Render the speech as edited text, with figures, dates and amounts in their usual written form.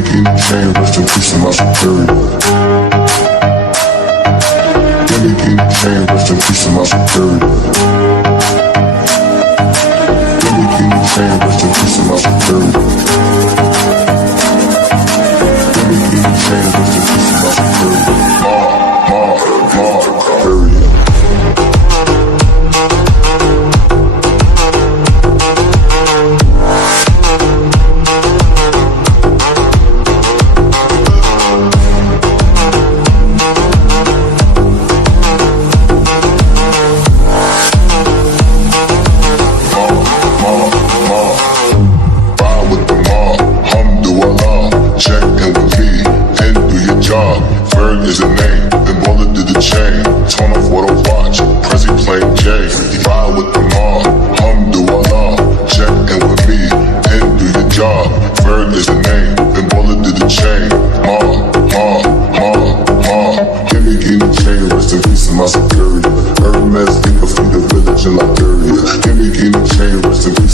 King chain, rest in peace to my superior. Gimme King chain, rest in peace to my superior. Gimme King chain, rest in peace to my superior. Gimme King chain, rest in peace to my superior. Superior. Ferg is a name, then Baller did the chain. Torn off what I watch, Prezi playing J. Ride with the mob, alhamdulillah. Check in with me, and do your job. Ferg is a name, then Baller did the chain. Give me the chain, rest in peace to my superior. Hermes, keep a feed the village in Liberia.